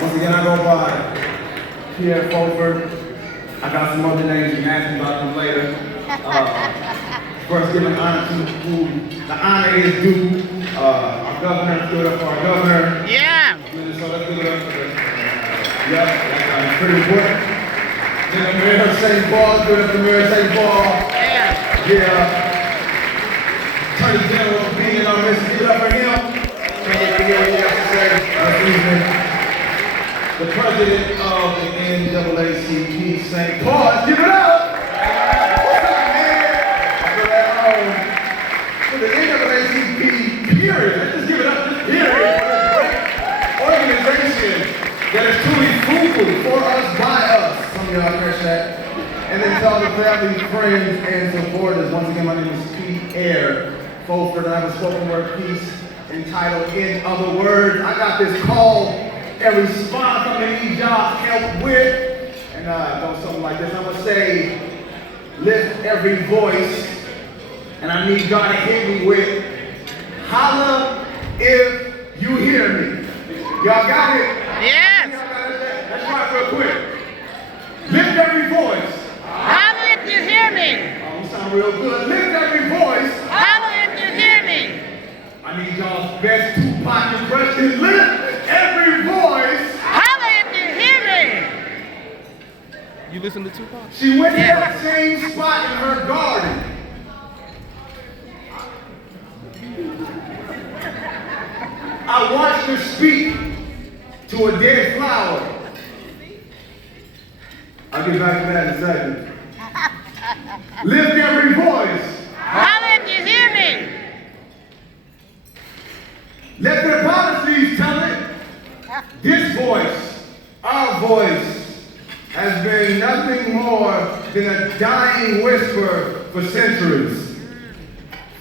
Once again, I go by Pierre. I got some other names, you can ask me about them later. First, giving honor to who the honor is due. Our governor, stood up for our governor. Yeah. So let's give it up for this. Yeah, that's pretty important. Then the mayor of St. Paul, stood up the mayor of St. Paul. Yeah. Attorney General being in our midst, give it up for him. The president of the NAACP, St. Paul, give it up! What's up, man? For the NAACP, period. Let's just give it up, just period, for this great organization that is truly fruitful for us, by us. Some of y'all catch that. And then to all the family, friends, and supporters. Once again, my name is Pierre. And I have a spoken word piece entitled In Other Words. I got this call and response I'm gonna need y'all help with. And go something like this. I'm gonna say, lift every voice. And I need y'all to hit me with, holla if you hear me. Y'all got it? Yes. Let's try it real quick. Lift every voice. Holla if you hear me. Oh, you sound real good. Lift every voice. Holla if you hear me. I need y'all's best Tupac impression. Lift every voice. Holla if you hear me. You listen to Tupac? She went to that same spot in her garden. I watched her speak to a dead flower. I'll get back to that in a second. Lift every voice. Holla if you hear me. Let their policies tell it. This voice, our voice, has been nothing more than a dying whisper for centuries.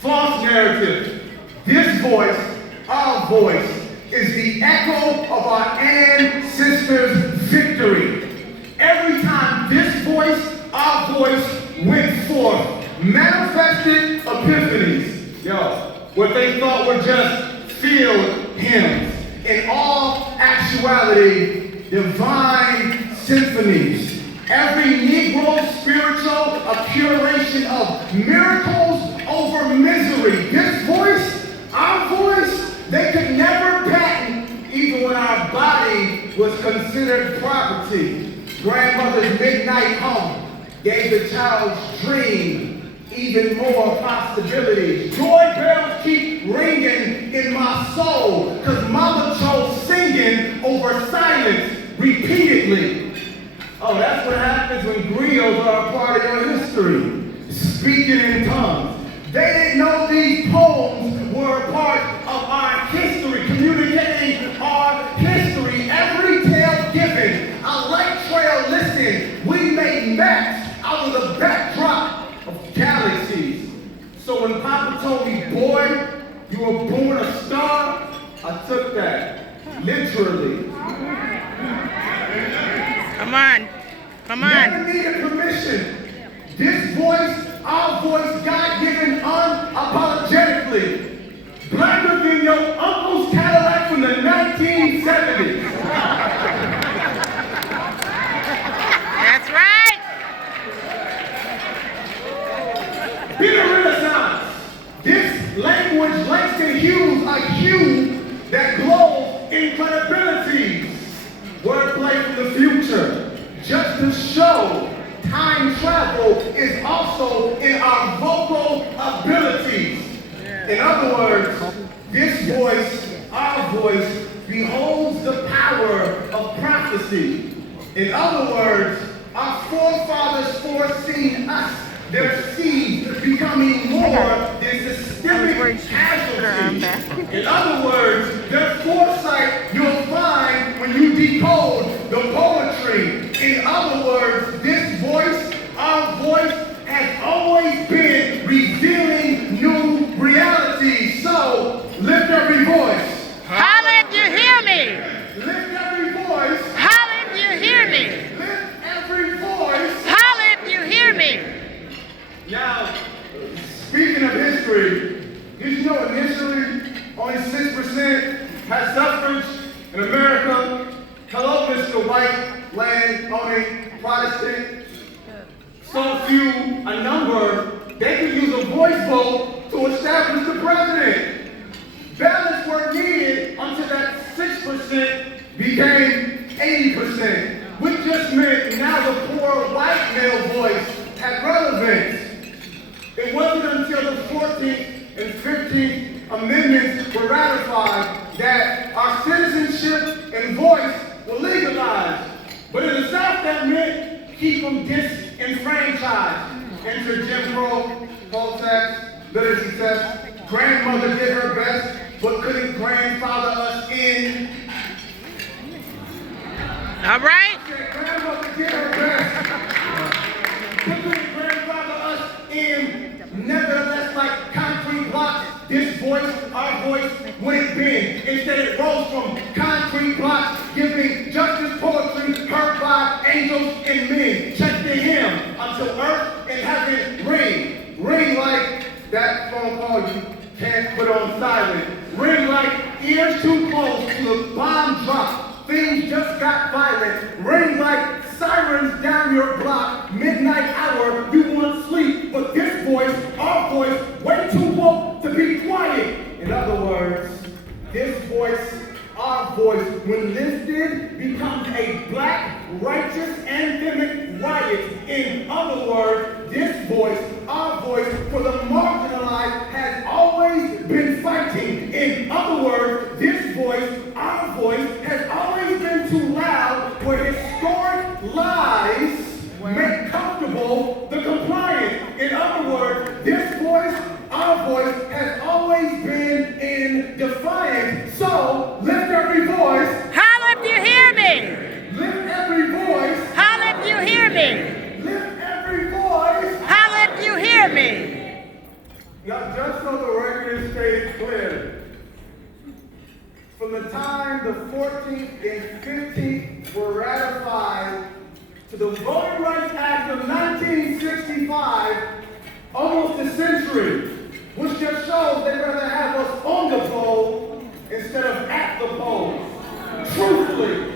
False narrative. This voice, our voice, is the echo of our ancestors' victory. Every time this voice, our voice, went forth, manifested epiphanies. Yo, what they thought were just field hymns. In all actuality, divine symphonies. Every Negro spiritual, a curation of miracles over misery. This voice, our voice, they could never patent, even when our body was considered property. Grandmother's midnight hum gave the child's dream even more possibilities. Joy bells keep ringing in my soul, because mama chose singing over silence repeatedly. Oh, that's what happens when griots are a part of your history. Speaking in tongues. They didn't know these poems were a part of our history, communicating our history. Every tale given, a light trail listened. We made maps out of the backdrop of galaxies. So when Papa told me, boy, you were born a star, I took that literally. Come on. Come on. Never needed permission. This voice, our voice, God-given unapologetically. Blacker than your uncle's Cadillac from the 1970s. That's right. Be the Renaissance. This language Langston hues a hue that glows incredibilities. Wordplay from the future. Just to show time travel is also in our vocal abilities. In other words, this voice, our voice, beholds the power of prophecy. In other words, our forefathers foreseen us, their seed becoming more than systemic casualties. In other words, their foresight you'll find when you decode the poetry. In other words, this voice, our voice, has always been revealing new realities. So, lift every voice. Holla if you hear me. Lift every voice. Holla if you hear me. Lift every voice. Holla if you hear me. Now, speaking of history, did you know initially only 6% had suffrage in America? Hello? a white land-owning Protestant, so few a number, they could use a voice vote to establish the president. Ballots were needed until that 6% became 80%, which just meant now the poor white male voice had relevance. It wasn't until the 14th and 15th Amendments were ratified that our citizenship and voice were legalized. But in the South, that meant keep them disenfranchised. Enter Jim Crow, poll tax, literacy test. Grandmother did her best, but couldn't grandfather us in. All right. Grandmother did her best, but couldn't grandfather us in. Nevertheless, like concrete blocks, this voice, our voice, wouldn't bend. Instead, it rose from concrete blocks, giving justice poetry heard by angels and men. Check the hymn until earth and heaven ring. Ring like that phone call you can't put on silent. Ring like ears too close to a bomb drop. Things just got violent. Ring like sirens down your block. Midnight hour, you want sleep, but this voice, our voice, way too woke to be quiet. In other words, this voice, our voice, when lifted, becomes a black, righteous, anthemic riot. In other words, this voice, our voice, for the marginalized has always been fighting. In other words, this voice, our voice, has always been too loud where historic lies make comfortable the compliant. In other words, this voice, our voice, has always been in defiance. So, lift every voice. Holla if you hear me. Lift every voice. Holla if you hear me. Lift every voice. Holla if you hear me. Now, just so the record is stated clearly, from the time the 14th and 15th were ratified to the Voting Rights Act of 1965, almost a century, which just shows they'd rather have us on the poll instead of at the polls. Truthfully.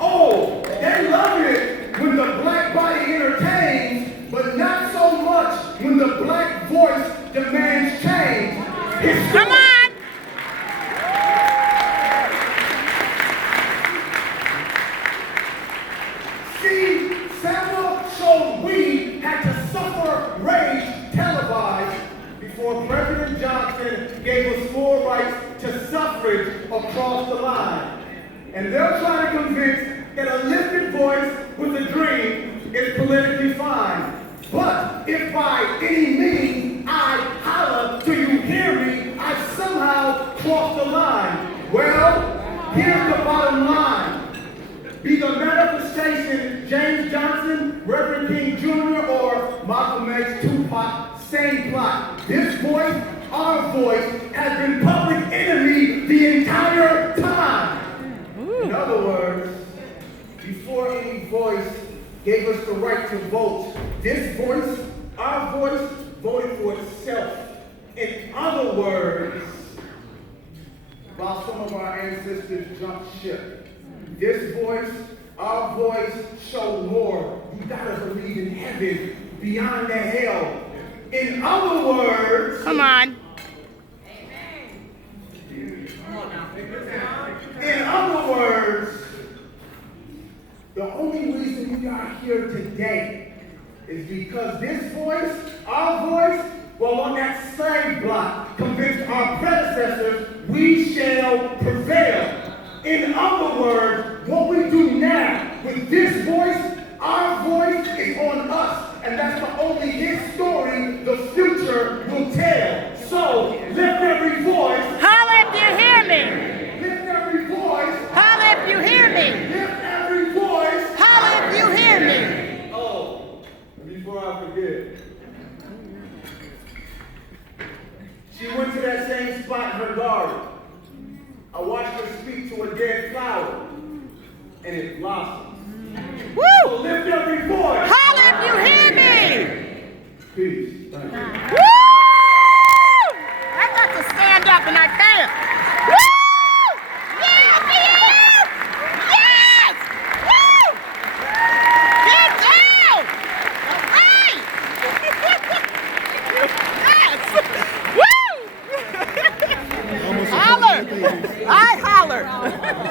Oh, they love it when the black body entertains, but not so much when the black voice demands change. Come on. See, Samuel showed we had to suffer rage televised before President Johnson gave us full rights to suffrage across the line. And they're trying to convince that a lifted voice with a dream is politically fine. But if by any means I holler till you hear me, I somehow crossed the line. Well, here's the bottom line. Be the manifestation James Johnson, Reverend King Jr., or Malcolm X, Tupac, same plot. This voice, our voice, has been public enemy the entire time. In other words, before any voice gave us the right to vote, this voice, our voice, voted for itself. In other words, while some of our ancestors jumped ship, this voice, our voice, showed more. You gotta believe in heaven beyond the hell. In other words, Come on. In other words, the only reason we are here today is because this voice, our voice, well, on that slave block, convinced our predecessors we shall prevail. In other words, what we do now with this voice, our voice is on us. And that's the only his story the future will tell. So, lift every voice. Holla if you hear me. Lift every voice. Holla if you hear me. Lift every voice. Holla if you hear me. Oh, before I forget. She went to that same spot in her garden. I watched her speak to a dead flower, and it blossomed. Woo! So lift every voice. Holla if you hear me. Peace. Thank you. Woo! I got to stand up and I can't. Woo! Yes, yes! Yes! I hollered.